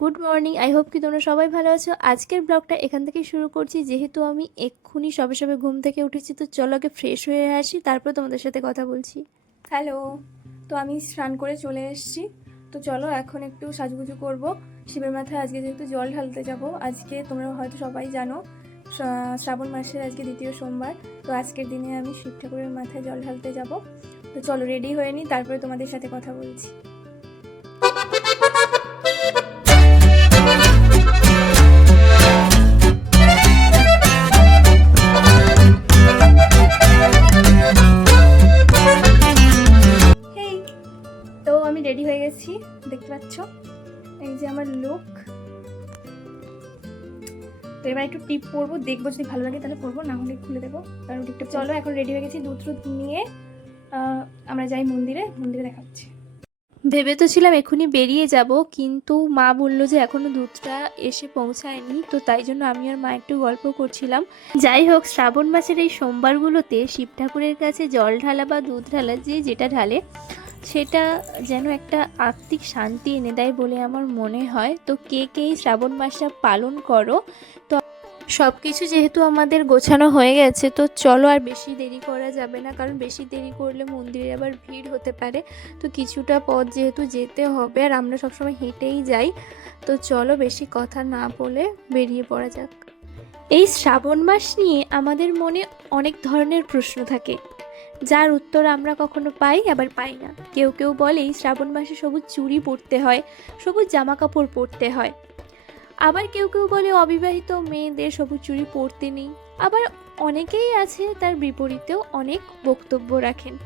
Good morning. I hope কি তোমরা সবাই ভালো আছো। আজকের ব্লগটা এখান থেকে শুরু করছি। যেহেতু আমি এক্ষুনি সবে সবে ঘুম থেকে উঠেছি, তো চলো আগে ফ্রেশ হয়ে আসি, তারপর তোমাদের সাথে কথা বলছি। হ্যালো তো আমি স্নান করে চলে এসেছি। তো চলো এখন একটু সাজুগুজু করব। শিবের মাথায় আজকে যেহেতু জল ঢালতে যাব, আজকে তোমরা হয়তো সবাই জানো শ্রাবণ মাসের আজকে দ্বিতীয় সোমবার, তো আজকের দিনে আমি শিব ঠাকুরের মাথায় জল ঢালতে যাব। তো চলো রেডি হয়ে নিই তারপরে তোমাদের সাথে কথা বলছি। রেডি হয়ে গেছি, দেখতে পাচ্ছ? এই যে আমার লুক এবার একটু টিপ পরবো, দেখব যদি ভালো লাগে তাহলে পরবো, না হলে খুলে দেবো। কারণ টিপটা চলো, এখন রেডি হয়ে গেছি দুধ টুধ নিয়ে আমরা যাই মন্দিরে মন্দিরে দেখা হচ্ছে ভেবে তো ছিলাম এক্ষুনি বেরিয়ে যাব, কিন্তু মা বলল যে এখনও দুধটা এসে পৌঁছায়নি, তো তাই জন্য আমি আর মা একটু গল্প করছিলাম। যাই হোক, শ্রাবণ মাসের এই সোমবারগুলোতে শিব ঠাকুরের কাছে জল ঢালা বা দুধ ঢালা যে যেটা ঢালে সেটা যেন একটা আত্মিক শান্তি এনে দেয় বলে আমার মনে হয়। তো কে কে এই শ্রাবণ মাসটা পালন করো? তো সব কিছু যেহেতু আমাদের গোছানো হয়ে গেছে, তো চলো আর বেশি দেরি করা যাবে না, কারণ বেশি দেরি করলে মন্দিরে আবার ভিড় হতে পারে। তো কিছুটা পথ যেহেতু যেতে হবে আর আমরা সবসময় হেঁটেই যাই, তো চলো বেশি কথা না বলে বেরিয়ে পড়া যাক। এই শ্রাবণ মাস নিয়ে আমাদের মনে অনেক ধরনের প্রশ্ন থাকে। যার উত্তর আমরা কখনো পাই, আবার পাই না। কেউ কেউ বলে শ্রাবণ মাসে সবুজ চুড়ি পরতে হয়, সবুজ জামা কাপড় পরতে হয়। আবার কেউ কেউ বলে অবিবাহিত মেয়েদের সবুজ চুড়ি পরতে নেই। আবার অনেকেই আছে তার বিপরীতেও অনেক বক্তব্য রাখেন।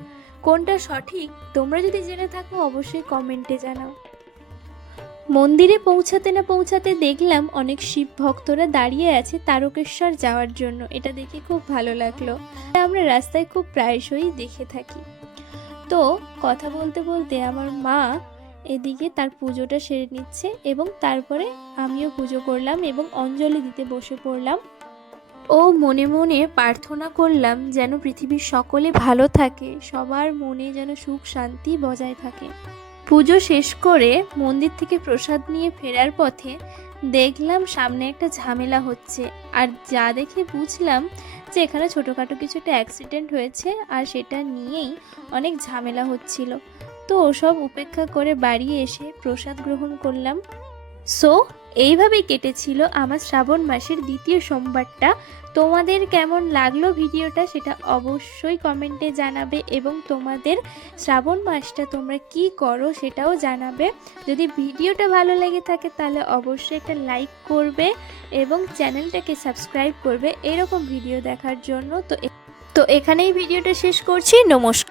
কোনটা সঠিক, তোমরা যদি জেনে থাকো, অবশ্যই কমেন্টে জানাও। মন্দিরে পৌঁছাতে না পৌঁছাতে দেখলাম অনেক শিব ভক্তরা দাঁড়িয়ে আছে তারকেশ্বর যাওয়ার জন্য। এটা দেখে খুব ভালো লাগল। আমরা রাস্তায় খুব প্রায়শই দেখে থাকি। তো কথা বলতে বলতে আমার মা এদিকে তার পুজোটা সেরে নিচ্ছে এবং তারপরে আমিও পুজো করলাম এবং অঞ্জলি দিতে বসে পড়লাম। ও মনে মনে প্রার্থনা করলাম যেন পৃথিবীর সকলে ভালো থাকে, সবার মনে যেন সুখ শান্তি বজায় থাকে। পুজো শেষ করে মন্দির থেকে প্রসাদ নিয়ে ফেরার পথে দেখলাম সামনে একটা ঝামেলা হচ্ছে। আর যা দেখে বুঝলাম যে এখানে ছোটোখাটো কিছু একটা অ্যাক্সিডেন্ট হয়েছে আর সেটা নিয়েই অনেক ঝামেলা হচ্ছিল। তো ওসব উপেক্ষা করে বাড়ি এসে প্রসাদ গ্রহণ করলাম। সো এইভাবেই কেটেছিল আমার শ্রাবণ মাসের দ্বিতীয় সোমবারটা। তোমাদের কেমন লাগল ভিডিওটা সেটা অবশ্যই কমেন্টে জানাবে এবং তোমাদের শ্রাবণ মাসটা তোমরা কি করো সেটাও জানাবে। যদি ভিডিওটা ভালো লেগে থাকে তাহলে অবশ্যই একটা লাইক করবে এবং চ্যানেলটাকে সাবস্ক্রাইব করবে এরকম ভিডিও দেখার জন্য। তো তো এখানেই ভিডিওটা শেষ করছি। নমস্কার।